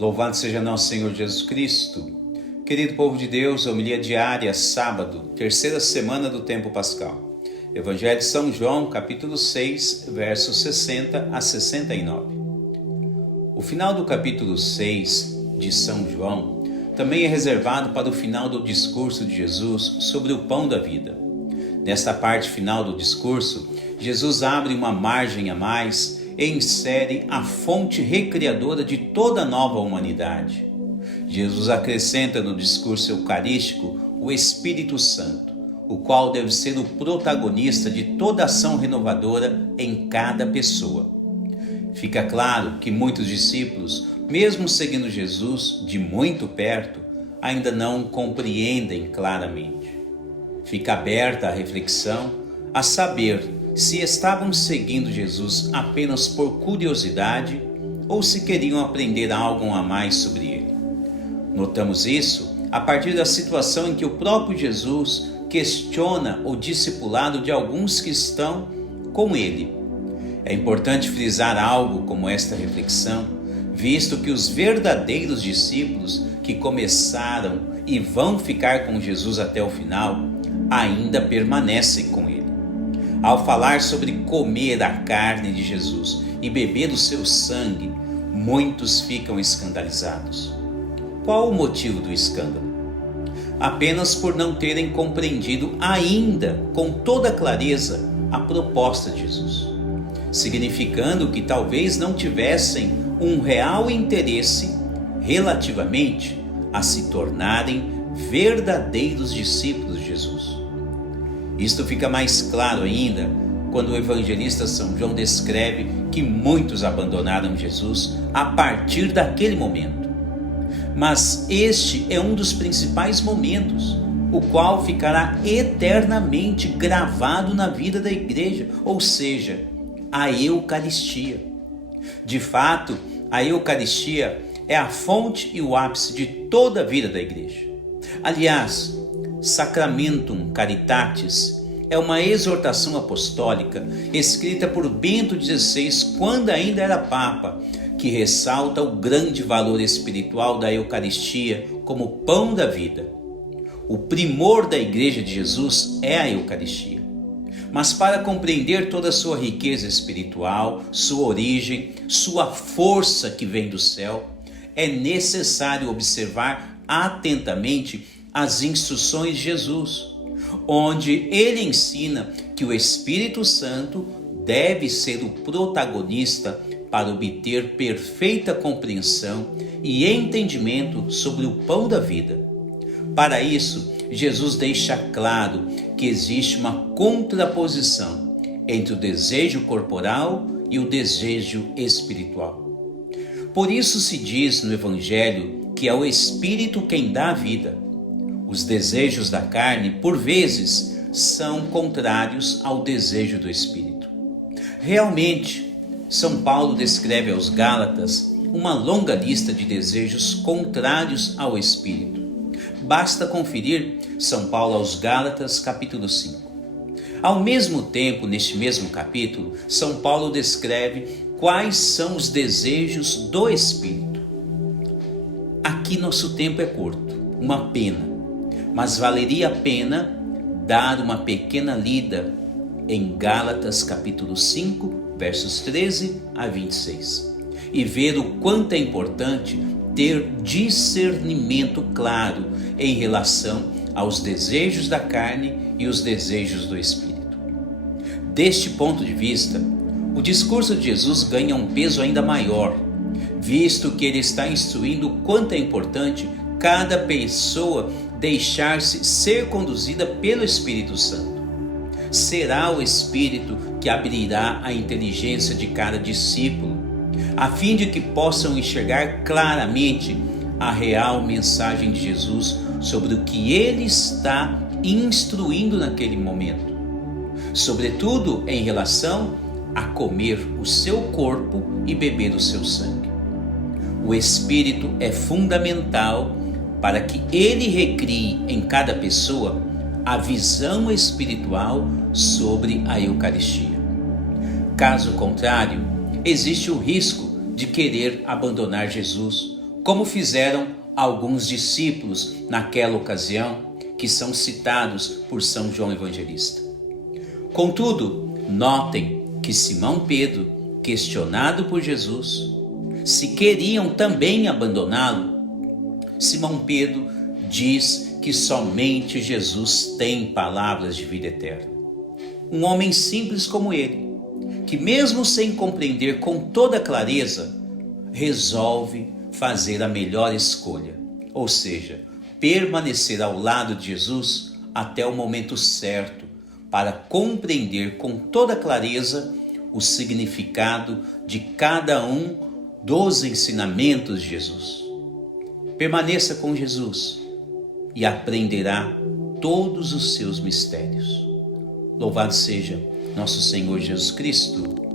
Louvado seja nosso Senhor Jesus Cristo. Querido povo de Deus, homilia diária, sábado, terceira semana do tempo pascal. Evangelho de São João, capítulo 6, versos 60 a 69. O final do capítulo 6 de São João também é reservado para o final do discurso de Jesus sobre o pão da vida. Nesta parte final do discurso, Jesus abre uma margem a mais e insere a fonte recriadora de toda a nova humanidade. Jesus acrescenta no discurso eucarístico o Espírito Santo, o qual deve ser o protagonista de toda ação renovadora em cada pessoa. Fica claro que muitos discípulos, mesmo seguindo Jesus de muito perto, ainda não compreendem claramente. Fica aberta a reflexão a saber se estavam seguindo Jesus apenas por curiosidade ou se queriam aprender algo a mais sobre ele. Notamos isso a partir da situação em que o próprio Jesus questiona o discipulado de alguns que estão com ele. É importante frisar algo como esta reflexão, visto que os verdadeiros discípulos que começaram e vão ficar com Jesus até o final, ainda permanecem com ele. Ao falar sobre comer a carne de Jesus e beber o seu sangue, muitos ficam escandalizados. Qual o motivo do escândalo? Apenas por não terem compreendido ainda com toda clareza a proposta de Jesus, significando que talvez não tivessem um real interesse relativamente a se tornarem verdadeiros discípulos de Jesus. Isto fica mais claro ainda quando o evangelista São João descreve que muitos abandonaram Jesus a partir daquele momento. Mas este é um dos principais momentos, o qual ficará eternamente gravado na vida da igreja, ou seja, a Eucaristia. De fato, a Eucaristia é a fonte e o ápice de toda a vida da igreja. Aliás, Sacramentum Caritatis é uma exortação apostólica escrita por Bento XVI quando ainda era Papa, que ressalta o grande valor espiritual da Eucaristia como pão da vida. O primor da Igreja de Jesus é a Eucaristia. Mas para compreender toda a sua riqueza espiritual, sua origem, sua força que vem do céu, é necessário observar atentamente as instruções de Jesus, onde ele ensina que o Espírito Santo deve ser o protagonista para obter perfeita compreensão e entendimento sobre o pão da vida. Para isso, Jesus deixa claro que existe uma contraposição entre o desejo corporal e o desejo espiritual. Por isso se diz no Evangelho que é o Espírito quem dá a vida. Os desejos da carne, por vezes, são contrários ao desejo do Espírito. Realmente, São Paulo descreve aos Gálatas uma longa lista de desejos contrários ao Espírito. Basta conferir São Paulo aos Gálatas, capítulo 5. Ao mesmo tempo, neste mesmo capítulo, São Paulo descreve quais são os desejos do Espírito. Aqui nosso tempo é curto, uma pena. Mas valeria a pena dar uma pequena lida em Gálatas capítulo 5, versos 13 a 26, e ver o quanto é importante ter discernimento claro em relação aos desejos da carne e os desejos do Espírito. Deste ponto de vista, o discurso de Jesus ganha um peso ainda maior, visto que ele está instruindo o quanto é importante cada pessoa deixar-se ser conduzida pelo Espírito Santo. Será o Espírito que abrirá a inteligência de cada discípulo, a fim de que possam enxergar claramente a real mensagem de Jesus sobre o que ele está instruindo naquele momento, sobretudo em relação a comer o seu corpo e beber o seu sangue. O Espírito é fundamental para que ele recrie em cada pessoa a visão espiritual sobre a Eucaristia. Caso contrário, existe o risco de querer abandonar Jesus como fizeram alguns discípulos naquela ocasião, que são citados por São João Evangelista. Contudo, notem que Simão Pedro, questionado por Jesus, se queriam também abandoná-lo, Simão Pedro diz que somente Jesus tem palavras de vida eterna. Um homem simples como ele, que mesmo sem compreender com toda clareza, resolve fazer a melhor escolha, ou seja, permanecer ao lado de Jesus até o momento certo, para compreender com toda clareza o significado de cada um dos ensinamentos de Jesus. Permaneça com Jesus e aprenderá todos os seus mistérios. Louvado seja nosso Senhor Jesus Cristo.